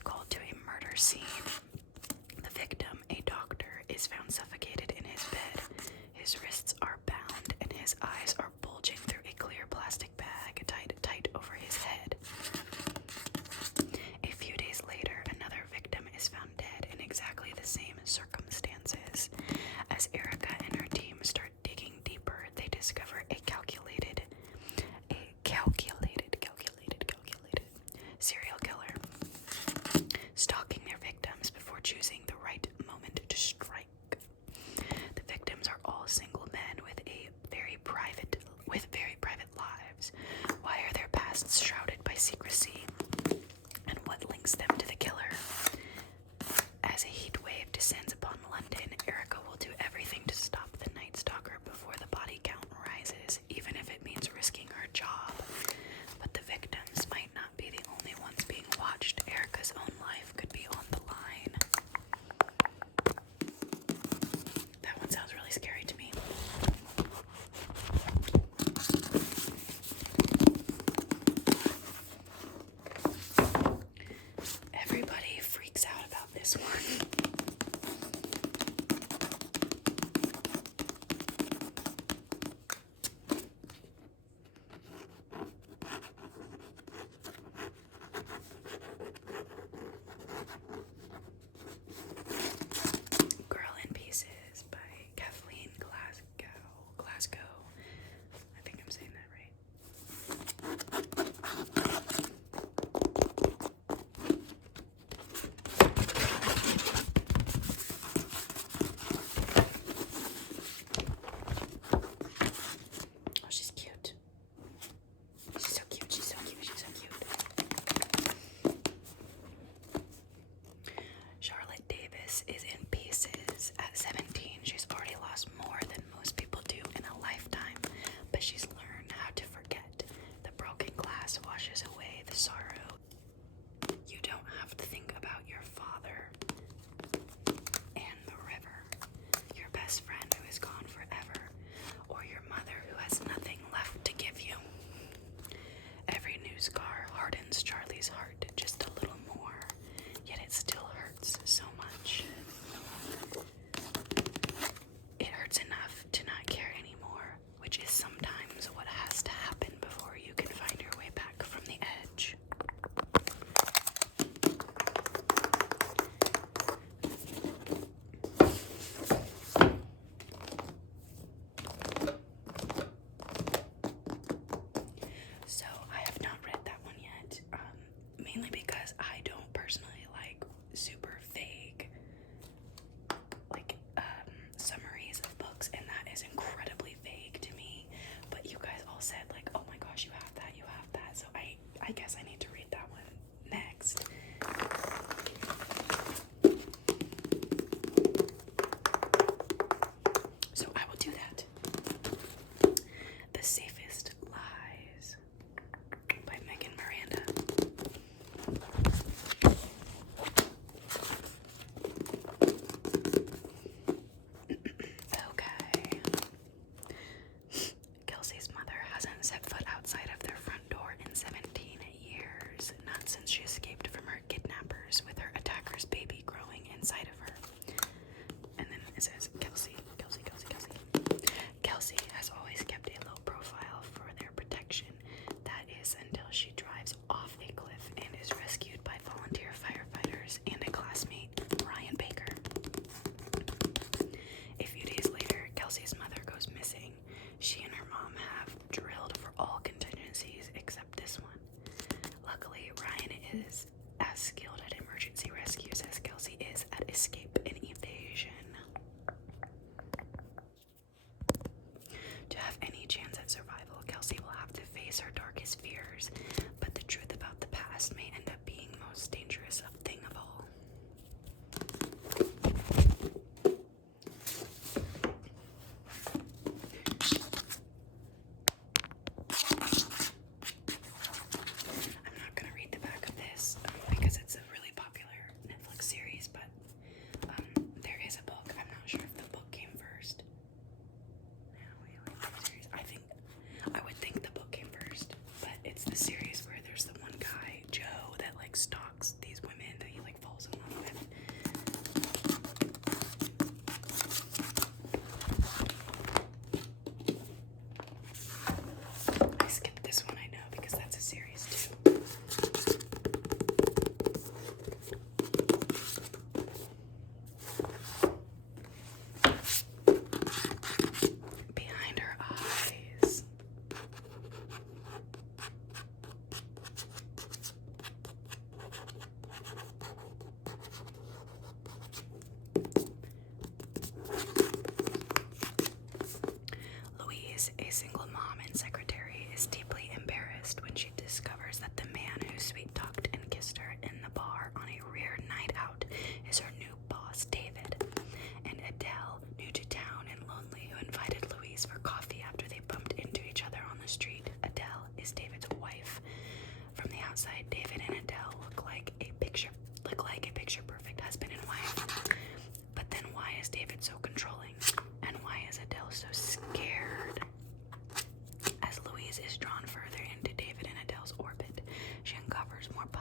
is called to a murder scene. The victim, a doctor, is found suffocated in his bed. His wrists are bound and his eyes are bulging through a clear plastic bag tight over his head. A few days later, another victim is found dead in exactly the same circumstances. As Erica and her team start digging deeper, they discover a calculated serial killer, stalking their victims before choosing the right moment to strike. The victims are all single men with very private lives. Why are their pasts shrouded by secrecy? And what links them to the killer? As a heat wave descends upon London, Erica will do everything to stop the Night Stalker before the body count rises, even if it means risking her job. But the victims might not be the only ones being watched. Erica's own life could be on the line. That one sounds really scary to me. Everybody freaks out about this one. Girl in Pieces by Kathleen Glasgow. I think I'm saying that right. Oh, she's cute. She's so cute. She's so cute. She's so cute. Charlotte Davis is in pieces. At 17, she's already lost more than most people do in a lifetime, but she's learned how to forget. The broken glass washes away the sorrow. You don't have to think about your father and the river, your best friend who is gone forever, or your mother who has nothing left to give you. Every new scar hardens Charlie's heart just a little more, yet it still hurts so much. It hurts enough to not care anymore, which is sometimes what has to happen before you can find your way back from the edge. So I have not read that one yet, mainly because I don't personally like super vague summaries of books, and that is incredibly vague to me. But you guys all said like, oh my gosh, you have that, so I guess I need to read that one next. So I will do that. The Safest Lies by Megan Miranda. Okay. Kelsey's mother hasn't set foot outside of their front door in 17 years, not since she escaped from her kidnappers with her attacker's baby growing inside of her. And then it says, Kelsey has always kept a low profile for their protection. That is until she drives off a cliff and is rescued by volunteer firefighters and a classmate, Ryan Baker. A few days later, Kelsey's mother goes missing. She and her mom have drilled for all contingencies except this one. Luckily, Ryan is as skilled at emergency rescues as Kelsey is at escape and evasion. To have any chance at survival, Kelsey will have to face her darkest fears, but the truth about the past may end up being the most dangerous thing of all. I'm not going to read the back of this because it's a really popular Netflix series, but there is a book. I'm not sure if the book came first. I would think the book came first, but it's the series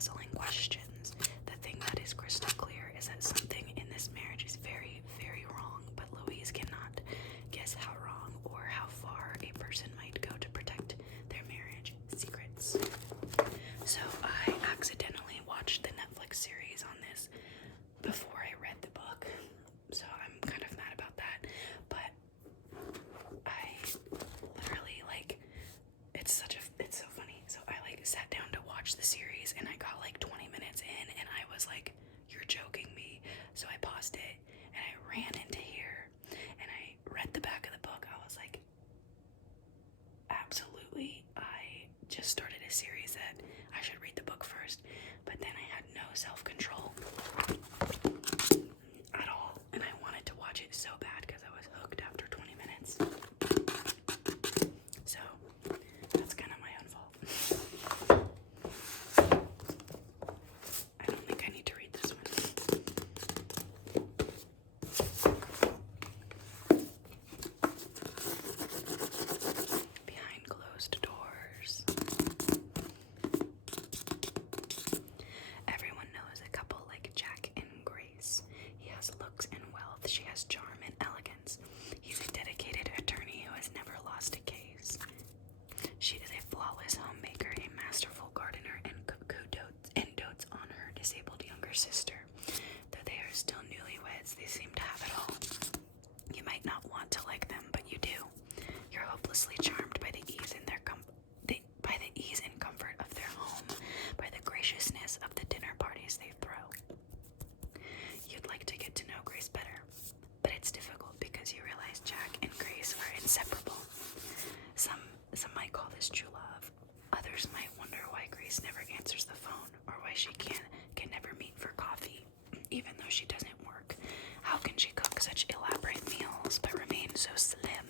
puzzling questions. The thing that is crystal clear is that something in this marriage is very, very wrong, but Louise cannot guess how wrong or how far a person might go to protect their marriage secrets. So I accidentally watched the Netflix series on this before I read the book, so I'm kind of mad about that, but I literally, like, it's so funny. So I, like, sat down to watch the series, and I got, like, 20 minutes in, and I was like, you're joking me. So I paused it, and I ran into here, and I read the back of the book. I was like, absolutely, I just started a series that I should read the book first, but then I had no self-control at all, and I wanted to watch it so bad because I was hooked after 20 minutes. So that's kind of my own fault. I don't think I need to read this one. Behind closed doors. Everyone knows a couple like Jack and Grace. He has looks and wealth. She has charm and elegance. He's a dedicated attorney who has never lost a case. She is a flawless homemaker, a masterful gardener, and cook who dotes on her disabled younger sister. Though they are still newlyweds, they seem to have it all. You might not want to like them, but you do. You're hopelessly charmed by the ease and comfort of their home, by the graciousness of the dinner parties they throw. You'd like to get to know Grace better, but it's difficult because you realize Jack and Grace are inseparable. Some might call this true love. Others might wonder why Grace never answers the phone, or why she can never meet for coffee, even though she doesn't work. How can she cook such elaborate meals but remain so slim?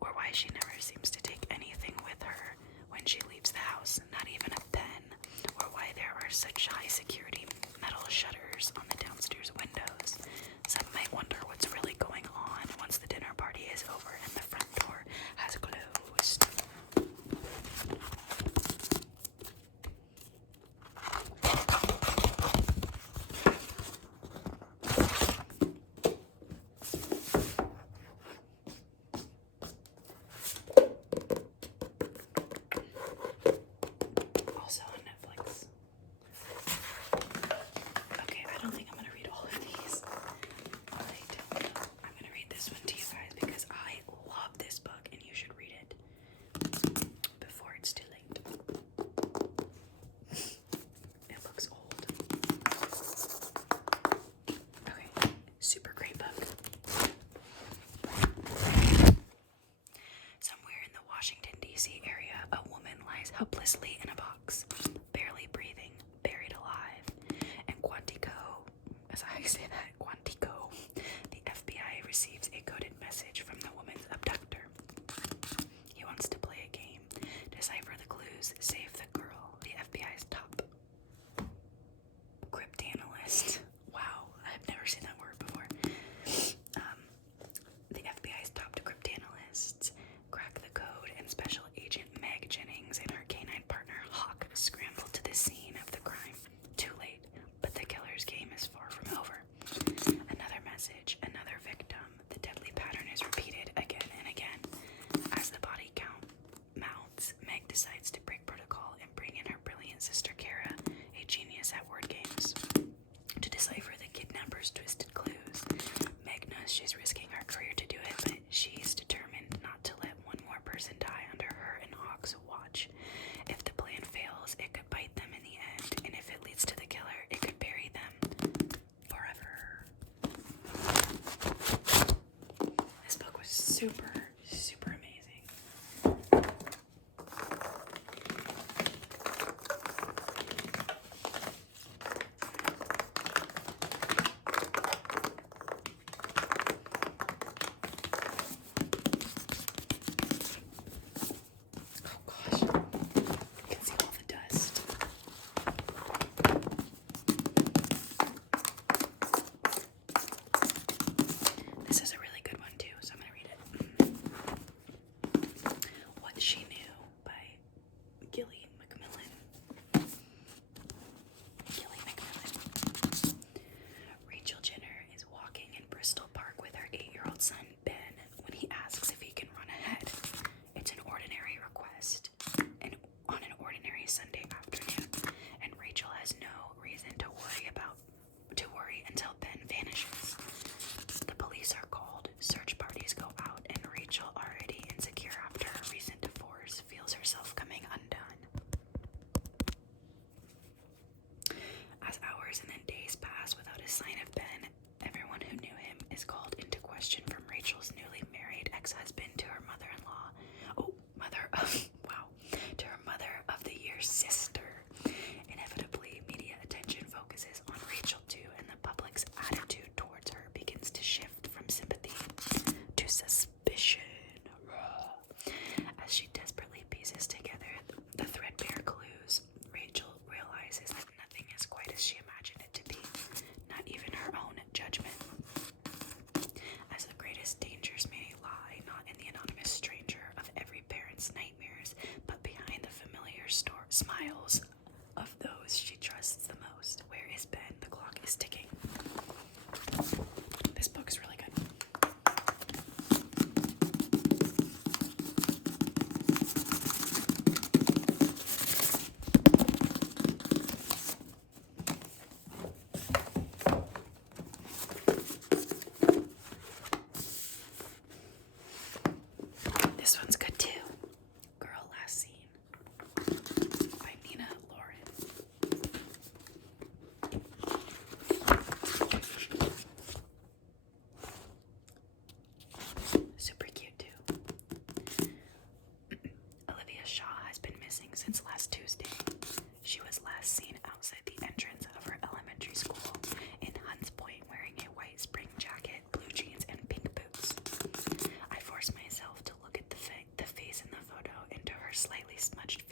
Or why she never seems to take anything with her when she leaves the house, not even a pen, or why there are such high security metal shutters on the downstairs windows. Some might wonder what's really going on once the dinner party is over and the front door has closed. Also on Netflix. Okay, I don't think I'm gonna read all of these. I'm gonna read this one to you guys because I love this book and you should read it before it's too late. It looks old. Okay, super great book. Somewhere in the Washington, D.C. area, a woman lies helplessly in a box, barely breathing, buried alive. And Quantico, as I say that, Quantico, the FBI receives a coded message from the woman's abductor. He wants to play a game, decipher the clues, save the girl. The FBI's top cryptanalyst. Wow, I've never seen that word before. The FBI's top cryptanalysts crack the code, and Special Agent Meg Jennings and her canine partner Hawk scramble to the scene of the crime. Too late, but the killer's game is far from over. Another message, another victim. The deadly pattern is repeated again and again. As the body count mounts, Meg decides to break protocol and bring in her brilliant sister Kara, a genius at word games, to decipher the kidnapper's twisted clues. Meg knows she's risking her career to do it, but she's determined not to let one more person die under her and Hawk's watch. If the plan fails, it could bite them in the end, and if it leads to the killer, it could bury them forever. This book was super, super amazing. Oh gosh, you can see all the dust. This is a really good one too, so I'm gonna read it. What She Knew by Gilly Macmillan. but behind the familiar smiles of those she trusts the most. Where is Ben? The clock is ticking. This book's really good. This one's good too. Girl Last Seen by Nina Lauren. Super cute too. Olivia Shaw has been missing since last Tuesday. She was last seen outside the entrance of her elementary school in Hunts Point wearing a white spring jacket, blue jeans, and pink boots. I forced myself to look at the face in the photo into her slightly smudged